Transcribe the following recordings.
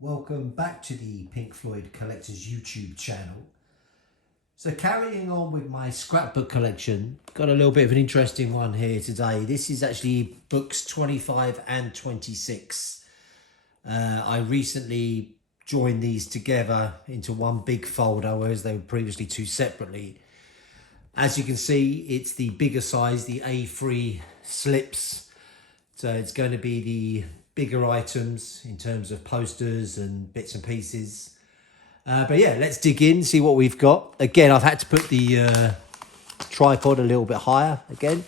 Welcome back to the Pink Floyd Collectors YouTube channel. So carrying on with my scrapbook collection, got a little bit of an interesting one here today. This is actually books 25 and 26. I recently joined these together into one big folder, whereas they were previously two separately. As you can see, it's the bigger size, the A3 slips. So it's going to be the bigger items in terms of posters and bits and pieces. But yeah, let's dig in, see what we've got. Again, I've had to put the tripod a little bit higher again.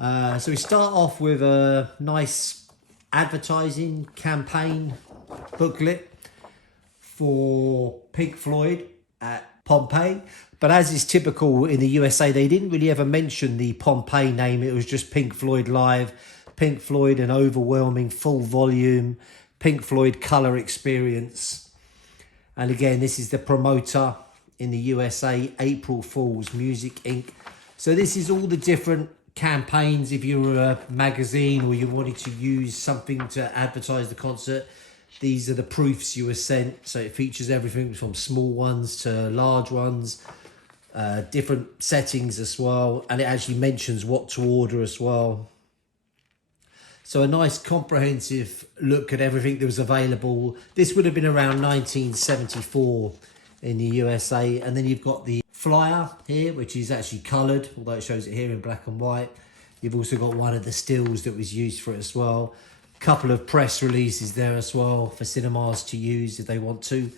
So we start off with a nice advertising campaign booklet for Pink Floyd at Pompeii. But as is typical in the USA, they didn't really ever mention the Pompeii name. It was just Pink Floyd Live, Pink Floyd, an overwhelming full volume, Pink Floyd colour experience. And again, this is the promoter in the USA, April Fool's Music Inc. So this is all the different campaigns. If you're a magazine or you wanted to use something to advertise the concert, these are the proofs you were sent. So it features everything from small ones to large ones, different settings as well. And it actually mentions what to order as well. So a nice comprehensive look at everything that was available. This would have been around 1974 in the USA. And then you've got the flyer here, which is actually coloured, although it shows it here in black and white. You've also got one of the stills that was used for it as well. A couple of press releases there as well for cinemas to use if they want to.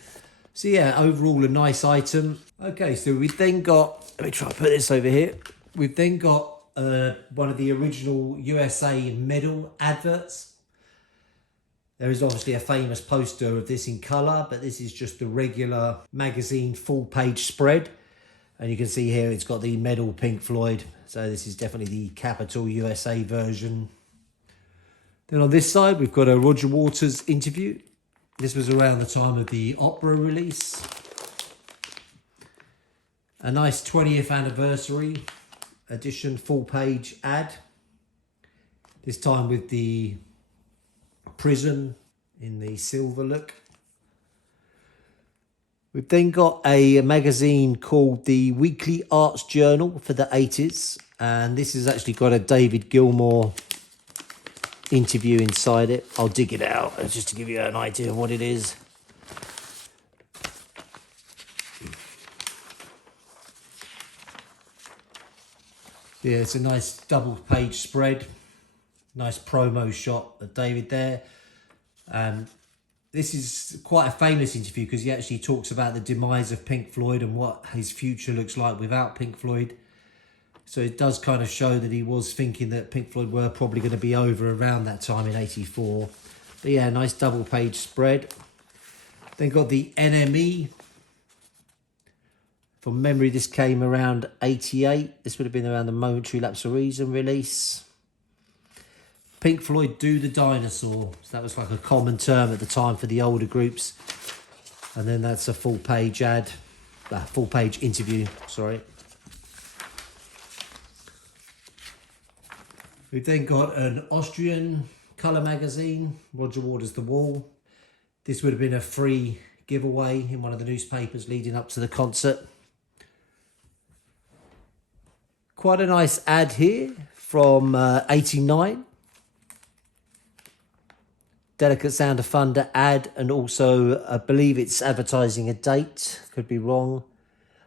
So yeah, overall a nice item. Okay, so we've then got, let me try and put this over here. We've then got one of the original USA medal adverts. There is obviously a famous poster of this in colour, but this is just the regular magazine full page spread. And you can see here it's got the medal Pink Floyd. So this is definitely the capital USA version. Then on this side, we've got a Roger Waters interview. This was around the time of the opera release. A nice 20th anniversary edition full page ad, this time with the prism in the silver look. We've then got a magazine called the Weekly Arts Journal for the 80s, and this has actually got a David Gilmour interview inside it. I'll dig it out just to give you an idea of what it is. Yeah, it's a nice double page spread. Nice promo shot of David there. This is quite a famous interview because he actually talks about the demise of Pink Floyd and what his future looks like without Pink Floyd. So it does kind of show that he was thinking that Pink Floyd were probably going to be over around that time in '84. But yeah, nice double page spread. Then got the NME. From memory, this came around 88. This would have been around the Momentary Lapse of Reason release. Pink Floyd Do the Dinosaur. So that was like a common term at the time for the older groups. And then that's a full page ad. Full page interview, sorry. We've then got an Austrian colour magazine, Roger Waters' The Wall. This would have been a free giveaway in one of the newspapers leading up to the concert. Quite a nice ad here from 89. Delicate Sound of Thunder ad, and also I believe it's advertising a date. Could be wrong.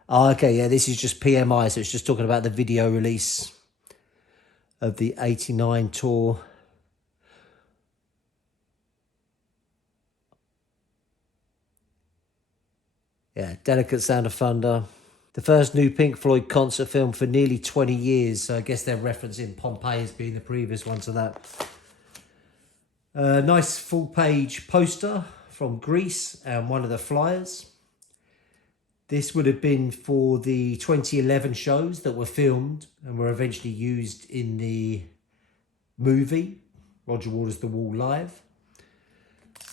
Oh, okay, yeah, this is just PMI, so it's just talking about the video release of the 89 tour. Yeah, Delicate Sound of Thunder. The first new Pink Floyd concert film for nearly 20 years. So I guess they're referencing Pompeii as being the previous one to that. Nice full page poster from Greece and one of the flyers. This would have been for the 2011 shows that were filmed and were eventually used in the movie, Roger Waters' The Wall Live.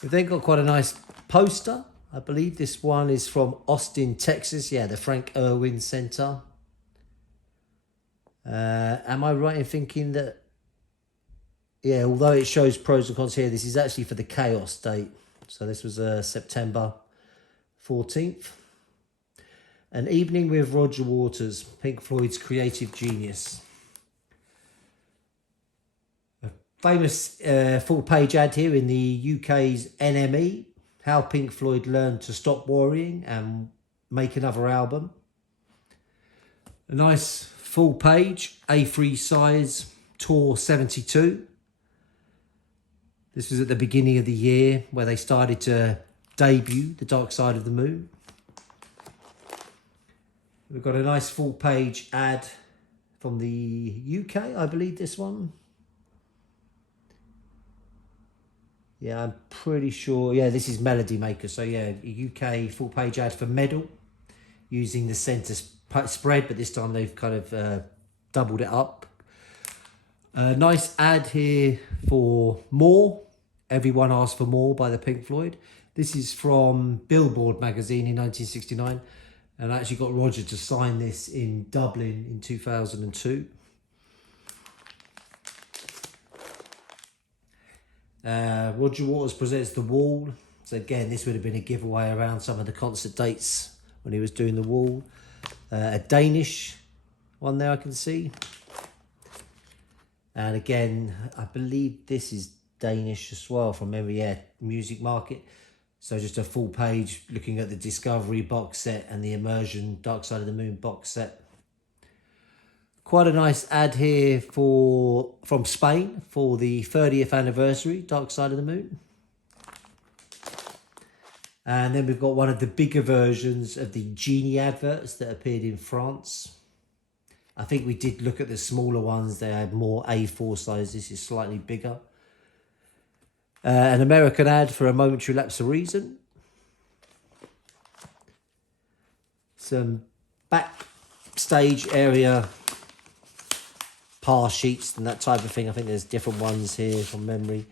We've then got quite a nice poster. I believe this one is from Austin, Texas. Yeah, the Frank Irwin Center. Am I right in thinking that, yeah, although it shows pros and cons here, this is actually for the Chaos date. So this was September 14th. An Evening with Roger Waters, Pink Floyd's creative genius. A famous full-page ad here in the UK's NME, how Pink Floyd learned to stop worrying and make another album. A nice full page, A3 size, Tour 72. This was at the beginning of the year where they started to debut The Dark Side of the Moon. We've got a nice full page ad from the UK, I believe this one. Yeah, I'm pretty sure. Yeah, this is Melody Maker. So yeah, a UK full page ad for Medal using the centre spread, but this time they've kind of doubled it up. A nice ad here for More. Everyone Asked for More by the Pink Floyd. This is from Billboard magazine in 1969. And I actually got Roger to sign this in Dublin in 2002. Roger Waters presents The Wall. So again, this would have been a giveaway around some of the concert dates when he was doing The Wall. A Danish one there I can see. And again, I believe this is Danish as well from memory, yeah, Music Market. So just a full page looking at the Discovery box set and the Immersion Dark Side of the Moon box set. Quite a nice ad here from Spain for the 30th anniversary Dark Side of the Moon. And then we've got one of the bigger versions of the Genie adverts that appeared in France. I think we did look at the smaller ones. They had more A4 size. This is slightly bigger. An American ad for A Momentary Lapse of Reason. Some backstage area pass sheets and that type of thing. I think there's different ones here from memory.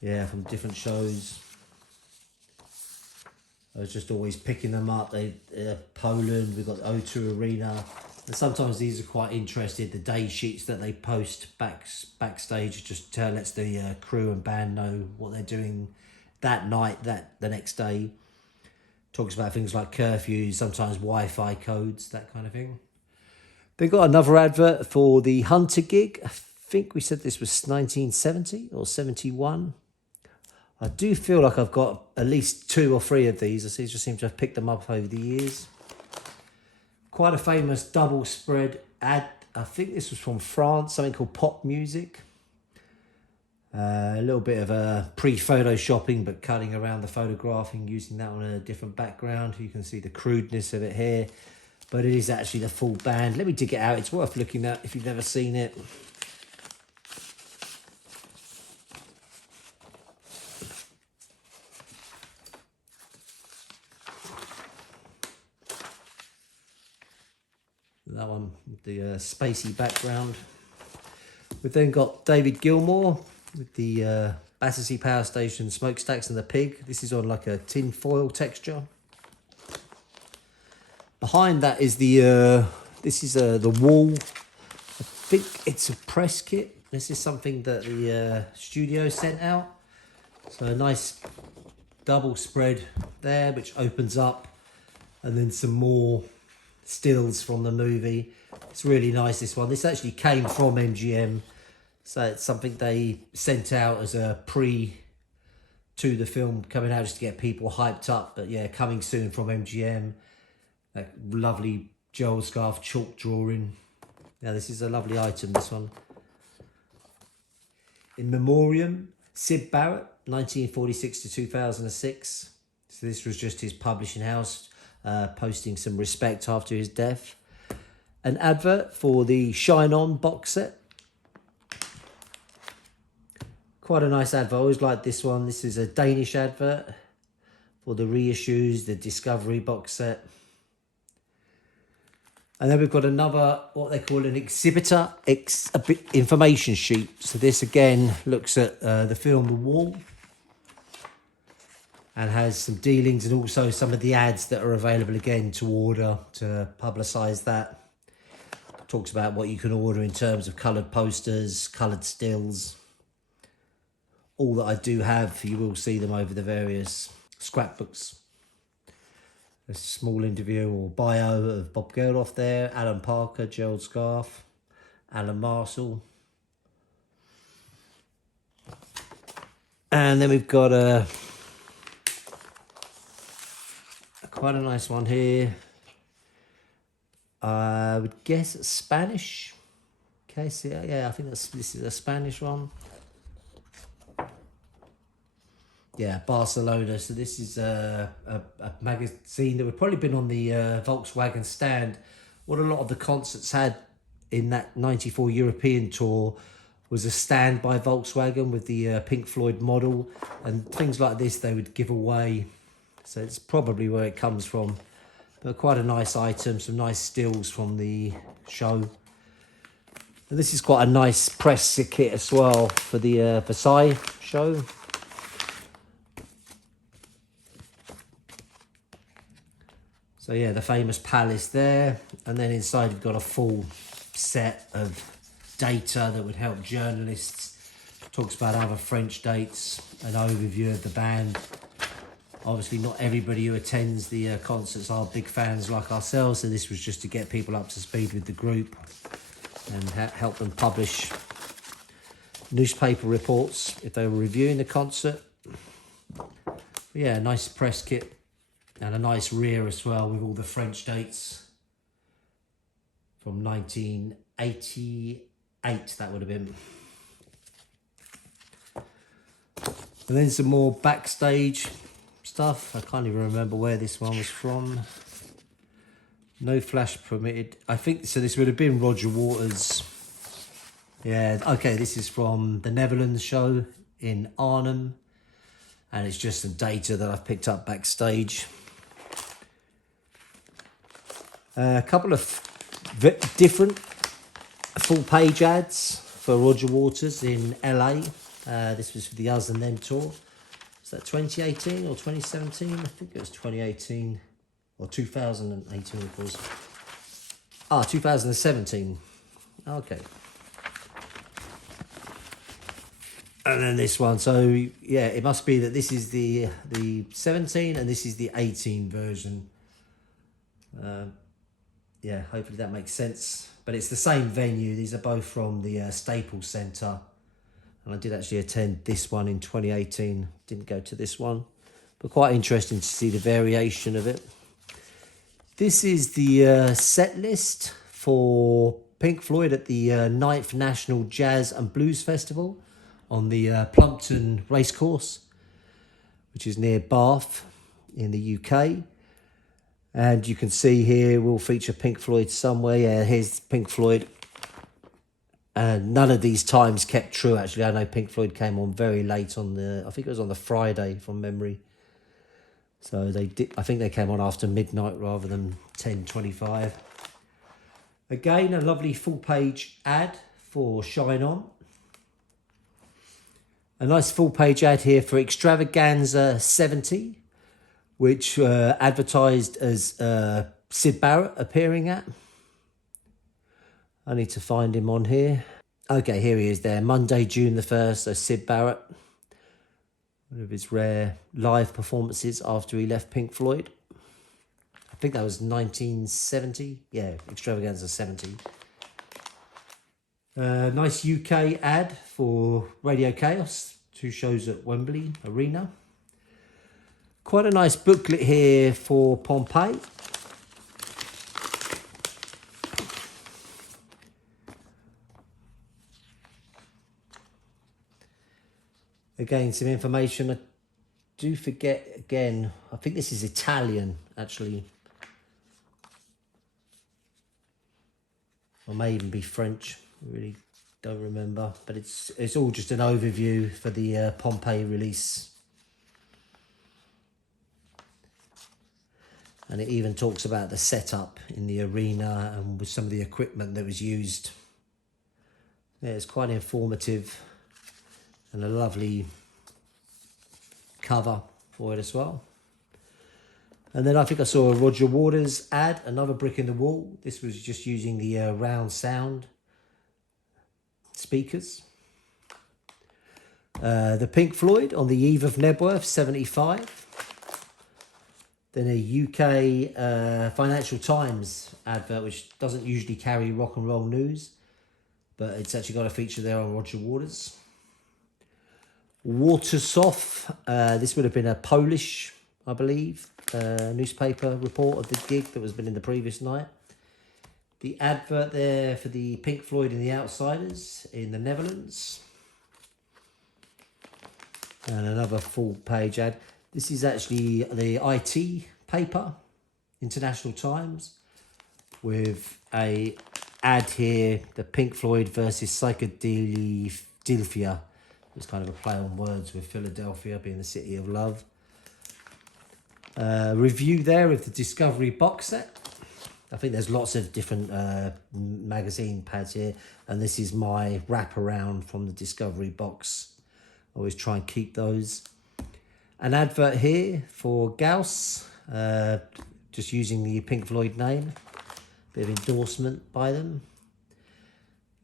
Yeah, from different shows. I was just always picking them up. Poland, we've got the O2 Arena. And sometimes these are quite interesting. The day sheets that they post backstage just lets the crew and band know what they're doing that night, the next day. Talks about things like curfews, sometimes Wi-Fi codes, that kind of thing. They got another advert for the Hunter gig. I think we said this was 1970 or 71. I do feel like I've got at least 2 or 3 of these. I just seem to have picked them up over the years. Quite a famous double spread ad. I think this was from France, something called Pop Music. A little bit of a pre-photoshopping, but cutting around the photographing, using that on a different background. You can see the crudeness of it here, but it is actually the full band. Let me dig it out. It's worth looking at if you've never seen it. That one with the spacey background. We've then got David Gilmour with the Battersea Power Station smokestacks and the pig. This is on like a tin foil texture. Behind that is the Wall. I think it's a press kit. This is something that the studio sent out. So a nice double spread there, which opens up, and then some more stills from the movie. It's really nice, this one. This actually came from MGM, so it's something they sent out as a pre to the film coming out, just to get people hyped up. But yeah, coming soon from MGM. That lovely gel scarf chalk drawing. Now this is a lovely item, this one. In Memoriam, Syd Barrett, 1946 to 2006. So this was just his publishing house posting some respect after his death. An advert for the Shine On box set. Quite a nice advert. I always like this one. This is a Danish advert for the reissues, the Discovery box set. And then we've got another, what they call an exhibitor information sheet. So this again looks at the film The Wall, and has some dealings and also some of the ads that are available again to order to publicise that. Talks about what you can order in terms of coloured posters, coloured stills. all that I do have, you will see them over the various scrapbooks. A small interview or bio of Bob Geldof there, Alan Parker, Gerald Scarfe, Alan Marshall. And then we've got quite a nice one here. I would guess it's Spanish. Okay, so yeah, I think this is a Spanish one. Yeah, Barcelona. So this is a magazine that would probably been on the Volkswagen stand. What a lot of the concerts had in that '94 European tour was a stand by Volkswagen with the Pink Floyd model, and things like this they would give away. So it's probably where it comes from. But quite a nice item, some nice stills from the show. And this is quite a nice press kit as well for the Versailles show. So yeah, the famous palace there. And then inside you've got a full set of data that would help journalists. Talks about other French dates, an overview of the band. Obviously not everybody who attends the concerts are big fans like ourselves, so this was just to get people up to speed with the group and help them publish newspaper reports if they were reviewing the concert. But yeah, nice press kit and a nice rear as well with all the French dates from 1988, that would have been. And then some more backstage stuff. I can't even remember where this one was from. No flash permitted. I think so. This would have been Roger Waters. Yeah. Okay. This is from the Netherlands show in Arnhem, and it's just some data that I've picked up backstage. A couple of different full-page ads for Roger Waters in LA. This was for the Us and Them tour. Is that 2018 or 2017? I think it was 2018 or 2018, of course. 2017. Okay. And then this one. So yeah, it must be that this is the 17 and this is the 18 version. Yeah, hopefully that makes sense. But it's the same venue. These are both from the Staples Center. And I did actually attend this one in 2018. Didn't go to this one. But quite interesting to see the variation of it. This is the set list for Pink Floyd at the 9th National Jazz and Blues Festival on the Plumpton Racecourse, which is near Bath in the UK. And you can see here we'll feature Pink Floyd somewhere. Yeah, here's Pink Floyd. And none of these times kept true, actually. I know Pink Floyd came on very late on I think it was on the Friday from memory. So I think they came on after midnight rather than 10:25. Again, a lovely full-page ad for Shine On. A nice full-page ad here for Extravaganza 70, which advertised as Syd Barrett appearing at. I need to find him on here. Okay, here he is there. Monday, June the 1st, so Syd Barrett. One of his rare live performances after he left Pink Floyd. I think that was 1970. Yeah, Extravaganza 70. Nice UK ad for Radio Chaos. 2 shows at Wembley Arena. Quite a nice booklet here for Pompeii. Again, some information. I do forget again. I think this is Italian, actually. Or may even be French. I really don't remember. But it's all just an overview for the Pompeii release. And it even talks about the setup in the arena and with some of the equipment that was used. Yeah, it's quite informative. And a lovely cover for it as well. And then I think I saw a Roger Waters ad, another brick in the wall. This was just using the round sound speakers. The Pink Floyd on the eve of Nebworth, 75. Then a UK Financial Times advert, which doesn't usually carry rock and roll news, but it's actually got a feature there on Roger Waters. Watersoff, this would have been a Polish, I believe, newspaper report of the gig that was been in the previous night. The advert there for the Pink Floyd and the Outsiders in the Netherlands. And another full page ad. This is actually the IT paper, International Times, with a ad here, the Pink Floyd versus Psychedelia. It's kind of a play on words with Philadelphia being the city of love. Review there of the Discovery box set. I think there's lots of different magazine pads here, and this is my wraparound from the Discovery box. I always try and keep those. An advert here for Gauss, just using the Pink Floyd name. Bit of endorsement by them.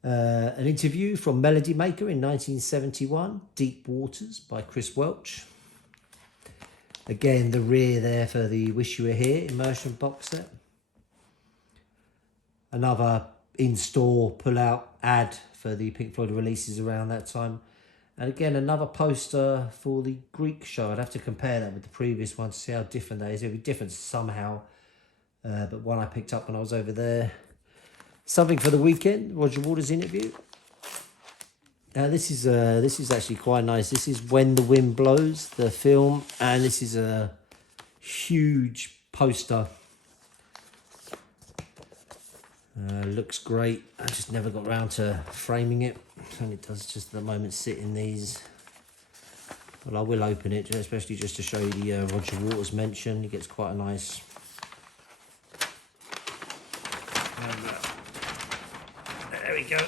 An interview from Melody Maker in 1971, Deep Waters by Chris Welch. Again, the rear there for the Wish You Were Here immersion box set. Another in-store pull-out ad for the Pink Floyd releases around that time. And again, another poster for the Greek show. I'd have to compare that with the previous one to see how different that is. It'll be different somehow, but one I picked up when I was over there. Something for the Weekend, Roger Waters interview. This is actually quite nice. This is When the Wind Blows, the film, and this is a huge poster. Looks great. I just never got around to framing it, and it does just at the moment sit in these. But I will open it, especially just to show you the Roger Waters mention. He gets quite a nice. There we go.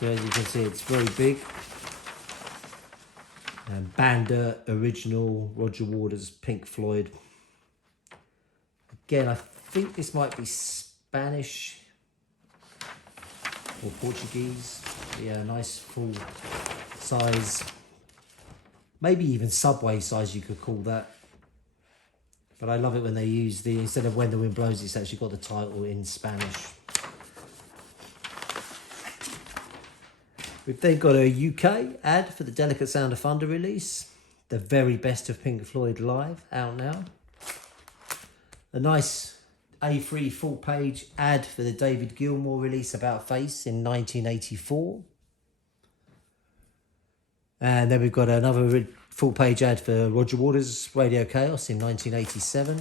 So as you can see, it's very big. Banda original Roger Waters Pink Floyd. Again, I think this might be Spanish or Portuguese. Yeah, nice full size. Maybe even Subway size you could call that. But I love it when they use the, instead of When the Wind Blows, it's actually got the title in Spanish. We've then got a UK ad for the Delicate Sound of Thunder release. The very best of Pink Floyd live, out now. A nice A3 full page ad for the David Gilmour release About Face in 1984. And then we've got another full page ad for Roger Waters' Radio Chaos in 1987.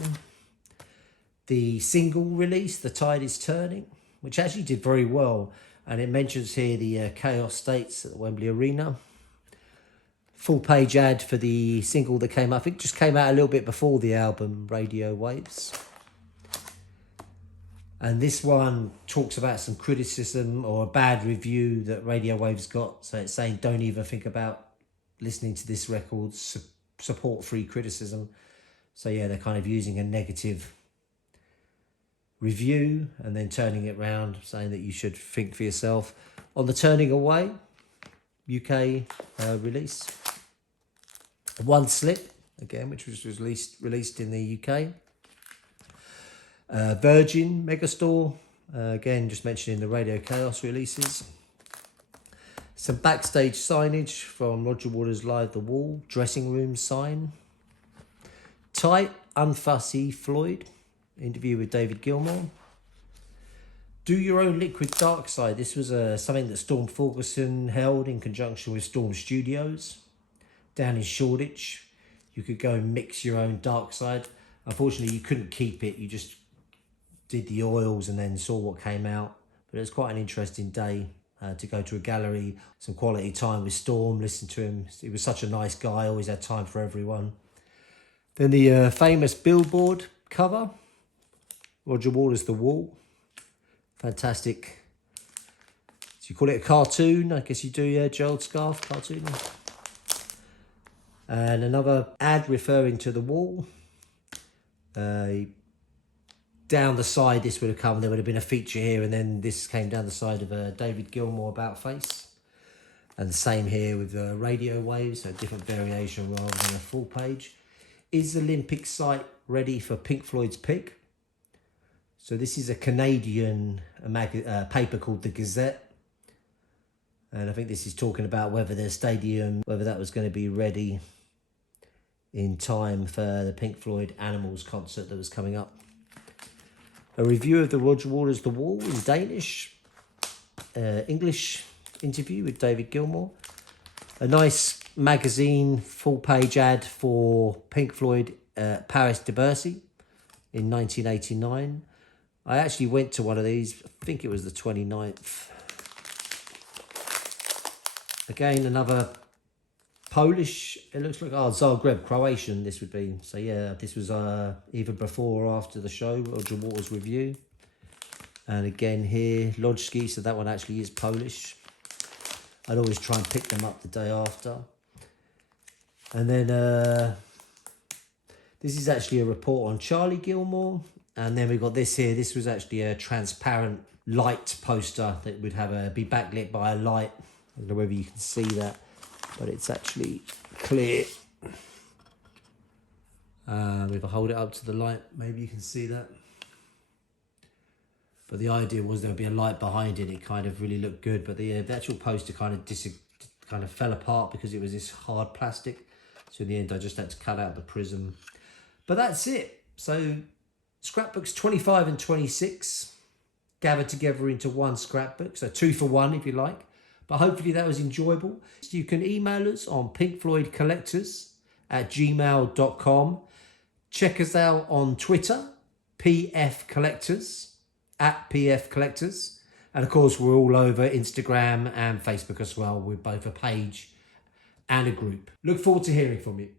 The single release, The Tide is Turning, which actually did very well. And it mentions here the Chaos States at the Wembley Arena. Full page ad for the single that came out, I think just came out a little bit before the album, Radio Waves. And this one talks about some criticism or a bad review that Radio Waves got. So it's saying, don't even think about listening to this record, support free criticism. So yeah, they're kind of using a negative review and then turning it round, saying that you should think for yourself. On the Turning Away UK release, One Slip, again, which was released in the UK. Virgin Megastore, again, just mentioning the Radio Chaos releases. Some backstage signage from Roger Waters' Live The Wall, dressing room sign. Tight, Unfussy Floyd, interview with David Gilmour. Do Your Own Liquid Dark Side. This was something that Storm Ferguson held in conjunction with Storm Studios down in Shoreditch. You could go and mix your own dark side. Unfortunately, you couldn't keep it. You just did the oils and then saw what came out. But it was quite an interesting day to go to a gallery, some quality time with Storm, listen to him. He was such a nice guy, always had time for everyone. Then the famous Billboard cover, Roger Waters' The Wall. Fantastic. So you call it a cartoon? I guess you do, yeah, Gerald Scarfe cartoon. And another ad referring to The Wall. Down the side, this would have come, there would have been a feature here, and then this came down the side of David Gilmour About Face. And the same here with the radio waves, so different variation rather than a full page. Is the Olympic site ready for Pink Floyd's pick? So this is a Canadian paper called The Gazette. And I think this is talking about whether their stadium, whether that was going to be ready in time for the Pink Floyd Animals concert that was coming up. A review of the Roger Waters' The Wall in Danish. English interview with David Gilmour. A nice magazine full page ad for Pink Floyd Paris de Bercy in 1989. I actually went to one of these, I think it was the 29th. Again, another Polish, it looks like, Zagreb, Croatian this would be. So yeah, this was either before or after the show, Roger Waters' review. And again here, Lodski, so that one actually is Polish. I'd always try and pick them up the day after. And then this is actually a report on Charlie Gilmour. And then we got this here. This was actually a transparent light poster that would have be backlit by a light. I don't know whether you can see that, but it's actually clear. If I hold it up to the light, maybe you can see that. But the idea was there would be a light behind it. It kind of really looked good, but the actual poster kind of fell apart because it was this hard plastic. So in the end, I just had to cut out the prism. But that's it. So scrapbooks 25 and 26 gathered together into one scrapbook. So 2 for 1 if you like. But hopefully that was enjoyable. You can email us on pinkfloydcollectors@gmail.com. Check us out on Twitter, PF Collectors. @PF Collectors, and of course we're all over Instagram and Facebook as well, with both a page and a group. Look forward to hearing from you.